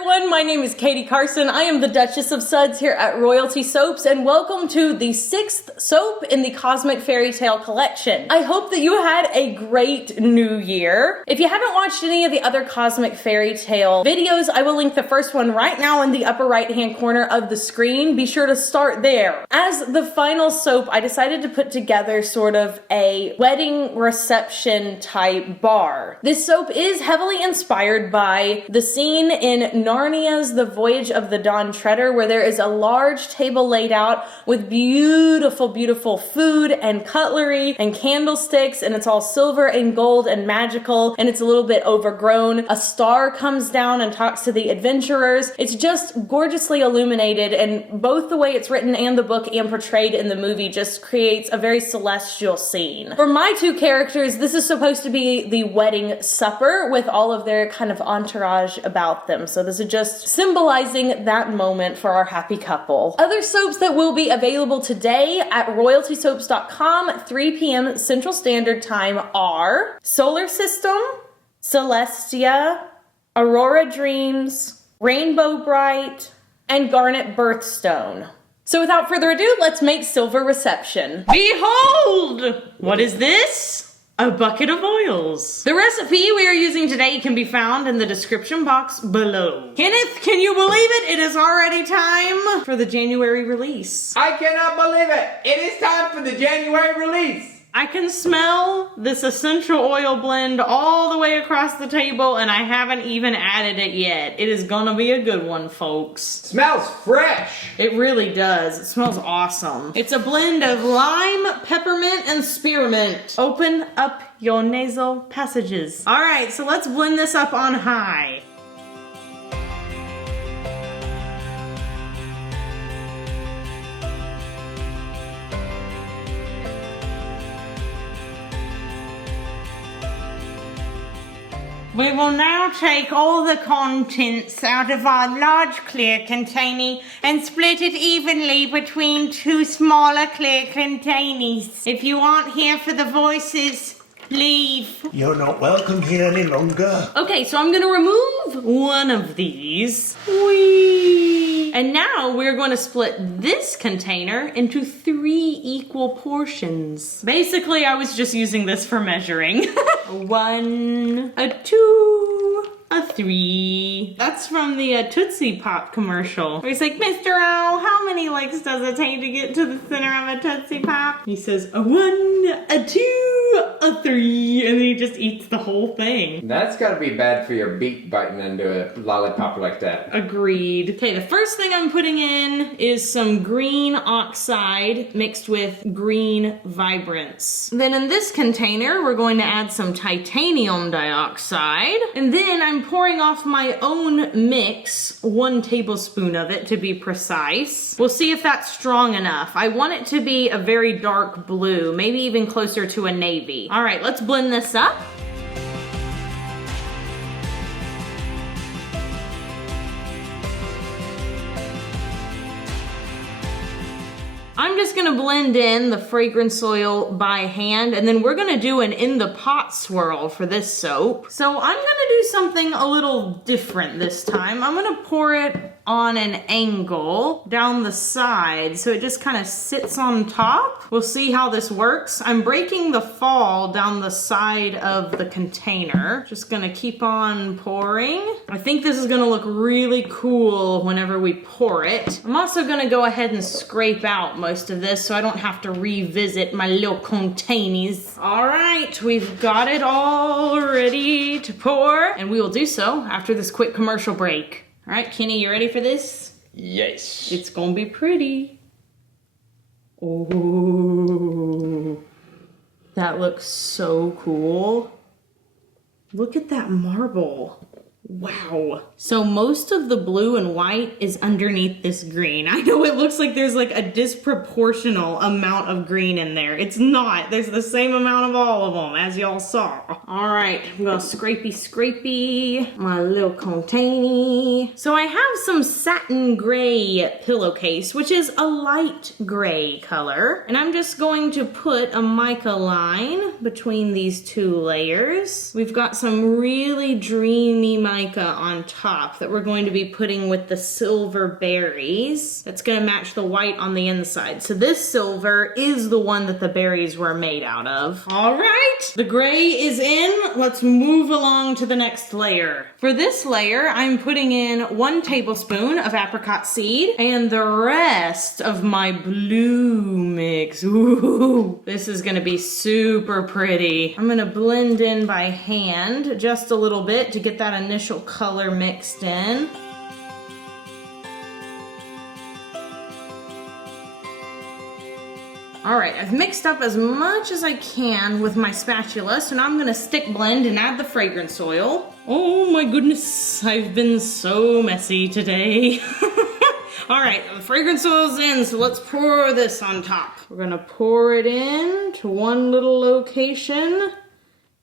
everyone, my name is Katie Carson. I am the Duchess of Suds here at Royalty Soaps, and welcome to the 6th soap in the Cosmic Fairytale Collection. I hope that you had a great new year. If you haven't watched any of the other Cosmic Fairytale videos, I will link the first one right now in the upper right hand corner of the screen. Be sure to start there. As the final soap, I decided to put together sort of a wedding reception type bar. This soap is heavily inspired by the scene in Narnia's The Voyage of the Dawn Treader, where there is a large table laid out with beautiful, beautiful food and cutlery and candlesticks, and it's all silver and gold and magical, and it's a little bit overgrown. A star comes down and talks to the adventurers. It's just gorgeously illuminated, and both the way it's written and the book and portrayed in the movie just creates a very celestial scene. For my two characters, this is supposed to be the wedding supper with all of their kind of entourage about them. So this is just symbolizing that moment for our happy couple. Other soaps that will be available today at royaltysoaps.com, 3 p.m. Central Standard Time are Solar System, Celestia, Aurora Dreams, Rainbow Bright, and Garnet Birthstone. So without further ado, let's make Silver Reception. Behold! What is this? A bucket of oils. The recipe we are using today can be found in the description box below. Kenneth, can you believe it? It is already time for the January release. I cannot believe it. It is time for the January release. I can smell this essential oil blend all the way across the table, and I haven't even added it yet. It is gonna be a good one, folks. Smells fresh. It really does. It smells awesome. It's a blend of lime, peppermint, and spearmint. Open up your nasal passages. All right, so let's blend this up on high. We will now take all the contents out of our large clear container and split it evenly between two smaller clear containers. If you aren't here for the voices, leave. You're not welcome here any longer. Okay, so I'm gonna remove one of these. Whee! And now we're going to split this container into 3 equal portions. Basically, I was just using this for measuring. 1, a 2, a 3. That's from the Tootsie Pop commercial. Where he's like, Mr. Owl, how many licks does it take to get to the center of a Tootsie Pop? He says, a 1, a 2, a 3, and then he just eats the whole thing. That's gotta be bad for your beak biting into a lollipop like that. Agreed. Okay, the first thing I'm putting in is some green oxide mixed with green vibrance. Then in this container, we're going to add some titanium dioxide. And then I'm pouring off my own mix, 1 tablespoon of it to be precise. We'll see if that's strong enough. I want it to be a very dark blue, maybe even closer to a navy. All right, let's blend this up. I'm just gonna blend in the fragrance oil by hand, and then we're gonna do an in the pot swirl for this soap. So I'm gonna do something a little different this time. I'm gonna pour it on an angle down the side so it just kind of sits on top. We'll see how this works. I'm breaking the fall down the side of the container. Just gonna keep on pouring. I think this is gonna look really cool whenever we pour it. I'm also gonna go ahead and scrape out most of this so I don't have to revisit my little containers. All right, we've got it all ready to pour, and we will do so after this quick commercial break. All right, Kenny, you ready for this? Yes. It's gonna be pretty. Oh, that looks so cool. Look at that marble. Wow. So most of the blue and white is underneath this green. I know it looks like there's like a disproportional amount of green in there. It's not. There's the same amount of all of them, as y'all saw. All right, I'm gonna scrapey my little container. So I have some satin gray pillowcase, which is a light gray color. And I'm just going to put a mica line between these 2 layers. We've got some really dreamy mica mica on top that we're going to be putting with the silver berries. That's going to match the white on the inside. So this silver is the one that the berries were made out of. All right, the gray is in. Let's move along to the next layer. For this layer, I'm putting in 1 tablespoon of apricot seed and the rest of my blue mix. Ooh, this is going to be super pretty. I'm going to blend in by hand just a little bit to get that initial color mixed in. All right, I've mixed up as much as I can with my spatula, so now I'm gonna stick blend and add the fragrance oil. Oh my goodness, I've been so messy today. All right, the fragrance oil's in, so let's pour this on top. We're gonna pour it in to one little location.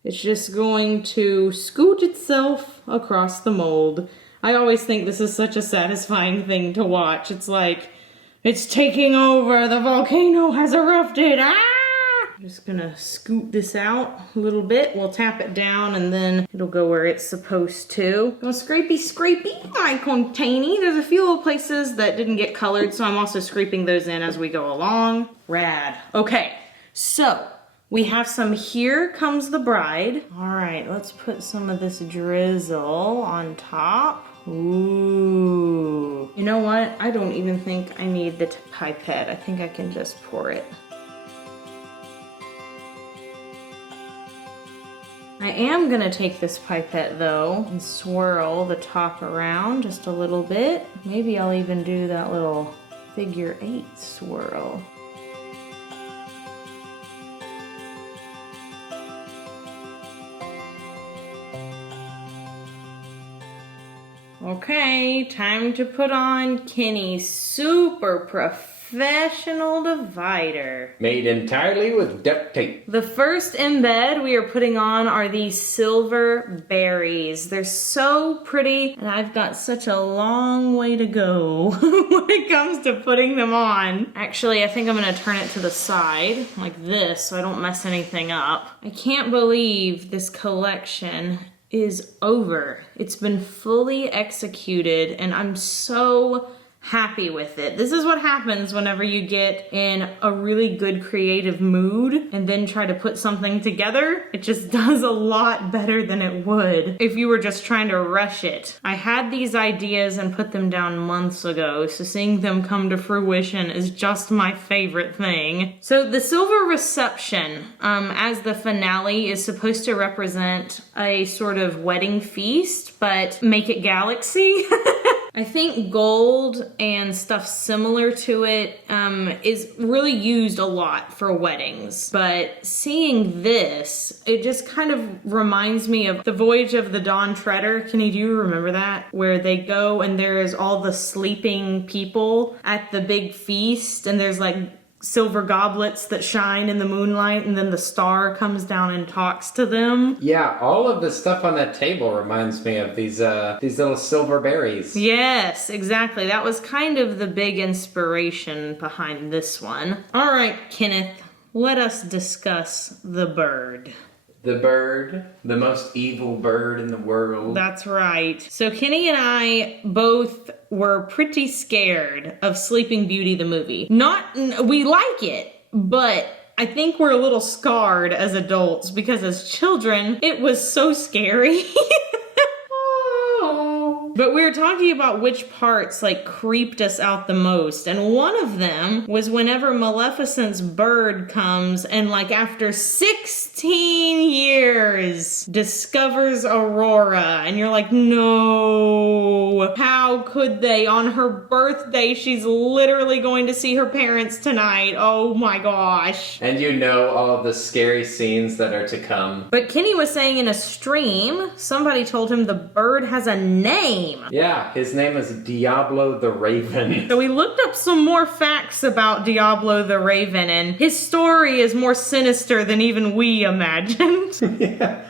It's just going to scoot itself across the mold. I always think this is such a satisfying thing to watch. It's like, it's taking over, the volcano has erupted, ah! I'm just gonna scoot this out a little bit. We'll tap it down and then it'll go where it's supposed to. Go scrapey, scrapey, my containy. There's a few little places that didn't get colored, so I'm also scraping those in as we go along. Rad. Okay, so we have some Here Comes the Bride. All right, let's put some of this drizzle on top. Ooh. You know what? I don't even think I need the pipette. I think I can just pour it. I am gonna take this pipette though and swirl the top around just a little bit. Maybe I'll even do that little figure 8 swirl. Okay, time to put on Kenny's super professional divider. Made entirely with duct tape. The first embed we are putting on are these silver berries. They're so pretty, and I've got such a long way to go when it comes to putting them on. Actually, I think I'm gonna turn it to the side like this so I don't mess anything up. I can't believe this collection is over. It's been fully executed and I'm so happy with it. This is what happens whenever you get in a really good creative mood and then try to put something together. It just does a lot better than it would if you were just trying to rush it. I had these ideas and put them down months ago, so seeing them come to fruition is just my favorite thing. So the silver reception as the finale is supposed to represent a sort of wedding feast, but make it galaxy. I think gold and stuff similar to it is really used a lot for weddings. But seeing this, it just kind of reminds me of the Voyage of the Dawn Treader. Kenny, do you remember that? Where they go and there's all the sleeping people at the big feast and there's like silver goblets that shine in the moonlight and then the star comes down and talks to them. Yeah, all of the stuff on that table reminds me of these little silver berries. Yes, exactly. That was kind of the big inspiration behind this one. All right, Kenneth, let us discuss the bird. The bird, the most evil bird in the world. That's right. So Kenny and I both were pretty scared of Sleeping Beauty the movie. We like it, but I think we're a little scarred as adults because as children, it was so scary. But we were talking about which parts like creeped us out the most. And one of them was whenever Maleficent's bird comes and like after 16 years discovers Aurora. And you're like, no, how could they? On her birthday, she's literally going to see her parents tonight. Oh my gosh. And you know all of the scary scenes that are to come. But Kenny was saying in a stream, somebody told him the bird has a name. Yeah, his name is Diablo the Raven. So we looked up some more facts about Diablo the Raven, and his story is more sinister than even we imagined. Yeah.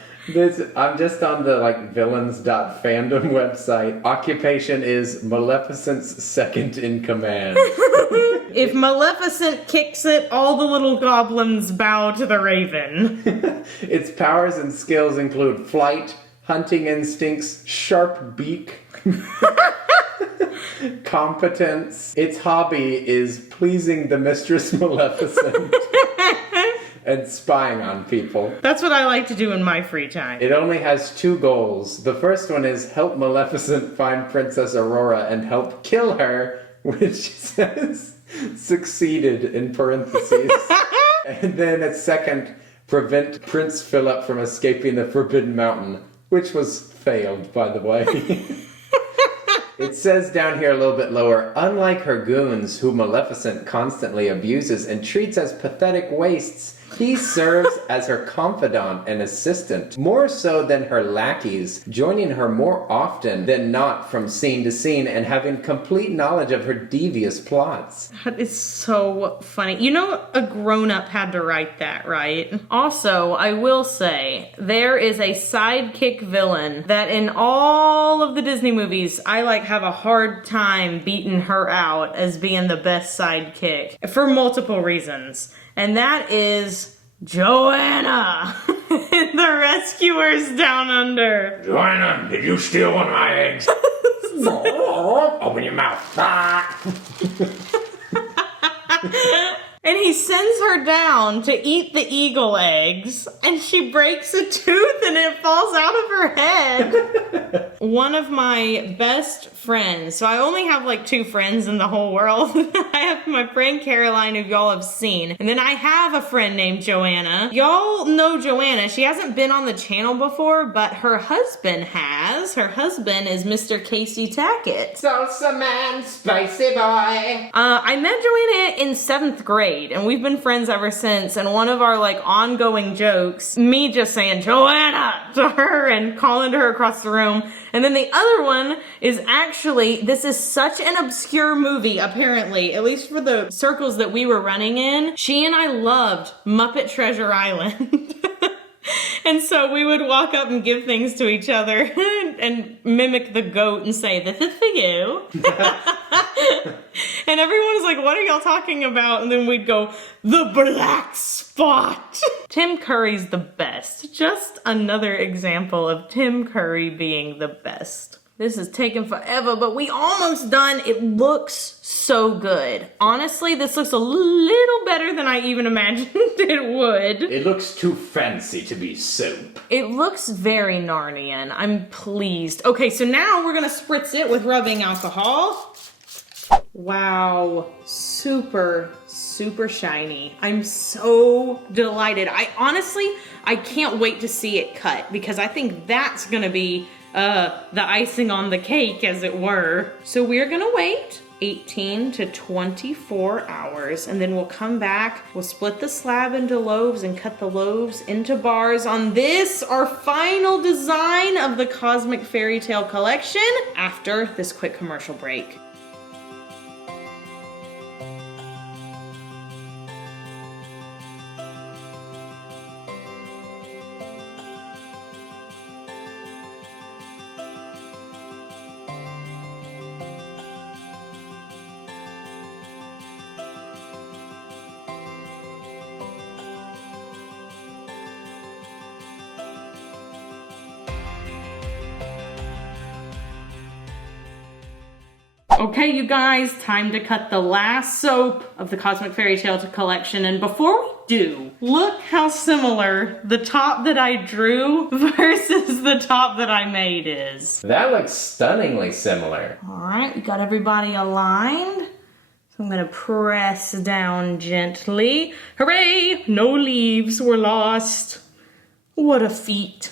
I'm just on the villains.fandom website. Occupation is Maleficent's second in command. If Maleficent kicks it, all the little goblins bow to the Raven. Its powers and skills include flight, hunting instincts, sharp beak, competence. Its hobby is pleasing the Mistress Maleficent and spying on people. That's what I like to do in my free time. It only has 2 goals. The first one is help Maleficent find Princess Aurora and help kill her, which says succeeded in parentheses. And then its second, prevent Prince Philip from escaping the Forbidden Mountain, which was failed, by the way. It says down here a little bit lower, unlike her goons, who Maleficent constantly abuses and treats as pathetic wastes, he serves as her confidant and assistant, more so than her lackeys, joining her more often than not from scene to scene and having complete knowledge of her devious plots. That is so funny. You know, a grown-up had to write that, right? Also, I will say, there is a sidekick villain that in all of the Disney movies, I have a hard time beating her out as being the best sidekick for multiple reasons. And that is Joanna in The Rescuers Down Under. Joanna, did you steal one of my eggs? Open your mouth. And he sends her down to eat the eagle eggs, and she breaks a tooth and it falls out of her head. One of my best friends, so I only have 2 friends in the whole world. I have my friend Caroline, who y'all have seen, and then I have a friend named Joanna. Y'all know Joanna. She hasn't been on the channel before, but her husband has. Her husband is Mr. 𝐂𝐸𝐸. Salsa man, spicy boy. I met Joanna in 7th grade, and we've been friends ever since, and one of our ongoing jokes, me just saying Joanna to her and calling to her across the room. And then the other one is actually, this is such an obscure movie apparently, at least for the circles that we were running in. She and I loved Muppet Treasure Island. And so we would walk up and give things to each other and mimic the goat and say, "This is for you." And everyone was like, "What are y'all talking about?" And then we'd go, "The black spot." Tim Curry's the best. Just another example of Tim Curry being the best. This is taking forever, but we almost done. It looks so good. Honestly, this looks a little better than I even imagined it would. It looks too fancy to be soap. It looks very Narnian. I'm pleased. Okay, so now we're gonna spritz it with rubbing alcohol. Wow, super, super shiny. I'm so delighted. I can't wait to see it cut because I think that's gonna be the icing on the cake, as it were. So we're gonna wait 18 to 24 hours, and then we'll come back, we'll split the slab into loaves and cut the loaves into bars on this, our final design of the Cosmic Fairytale Collection, after this quick commercial break. Okay, you guys, time to cut the last soap of the Cosmic Fairytale Collection. And before we do, look how similar the top that I drew versus the top that I made is. That looks stunningly similar. All right, we got everybody aligned. So I'm gonna press down gently. Hooray, no leaves were lost. What a feat.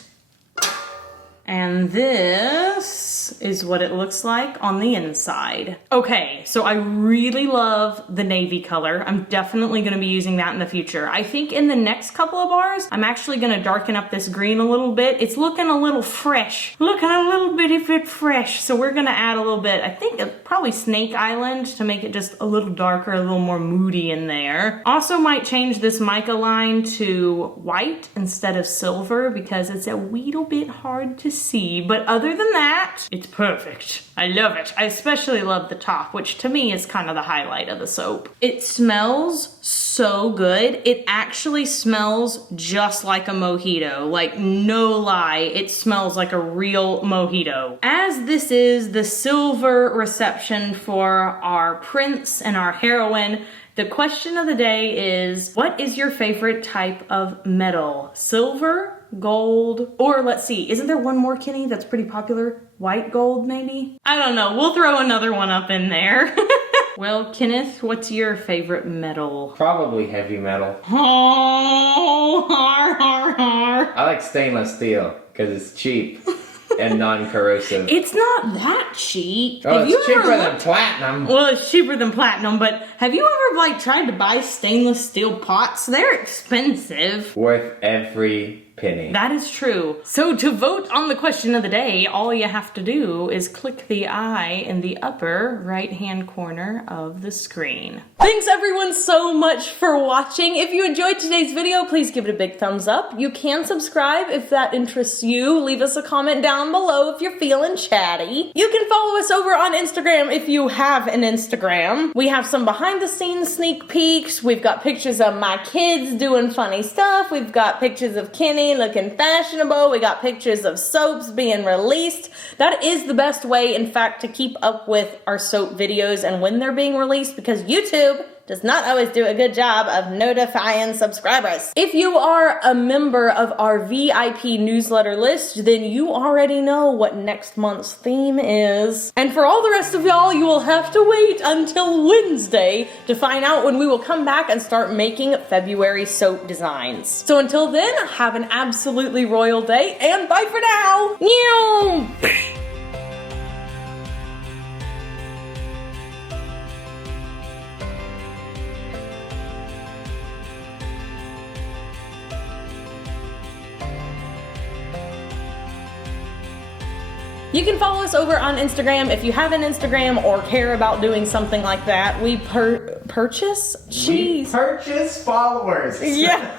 And this is what it looks like on the inside. Okay, so I really love the navy color. I'm definitely gonna be using that in the future. I think in the next couple of bars, I'm actually gonna darken up this green a little bit. It's looking a little fresh. Looking a little bit fresh. So we're gonna add a little bit, I think probably Snake Island to make it just a little darker, a little more moody in there. Also might change this mica line to white instead of silver because it's a wee bit hard to see, but other than that, it's perfect. I love it. I especially love the top, which to me is kind of the highlight of the soap. It smells so good. It actually smells just like a mojito. Like, no lie, it smells like a real mojito. As this is the silver reception for our prince and our heroine, the question of the day is, what is your favorite type of metal? Silver, gold, or let's see, isn't there one more, Kenny, that's pretty popular? White gold, maybe? I don't know, we'll throw another one up in there. Well, Kenneth, what's your favorite metal? Probably heavy metal. Oh, har, har, har. I like stainless steel because it's cheap and non-corrosive. It's not that cheap. Oh, it's cheaper than platinum. Well, it's cheaper than platinum, but have you ever like tried to buy stainless steel pots? They're expensive. Worth every penny. That is true. So to vote on the question of the day, all you have to do is click the I in the upper right-hand corner of the screen. Thanks everyone so much for watching. If you enjoyed today's video, please give it a big thumbs up. You can subscribe if that interests you. Leave us a comment down below if you're feeling chatty. You can follow us over on Instagram if you have an Instagram. We have some behind the scenes sneak peeks. We've got pictures of my kids doing funny stuff. We've got pictures of Kenny looking fashionable. We got pictures of soaps being released. That is the best way, in fact, to keep up with our soap videos and when they're being released, because YouTube does not always do a good job of notifying subscribers. If you are a member of our VIP newsletter list, then you already know what next month's theme is. And for all the rest of y'all, you will have to wait until Wednesday to find out when we will come back and start making February soap designs. So until then, have an absolutely royal day, and bye for now! Meow! You can follow us over on Instagram if you have an Instagram or care about doing something like that. We purchase? Jeez. We purchase followers. Yeah.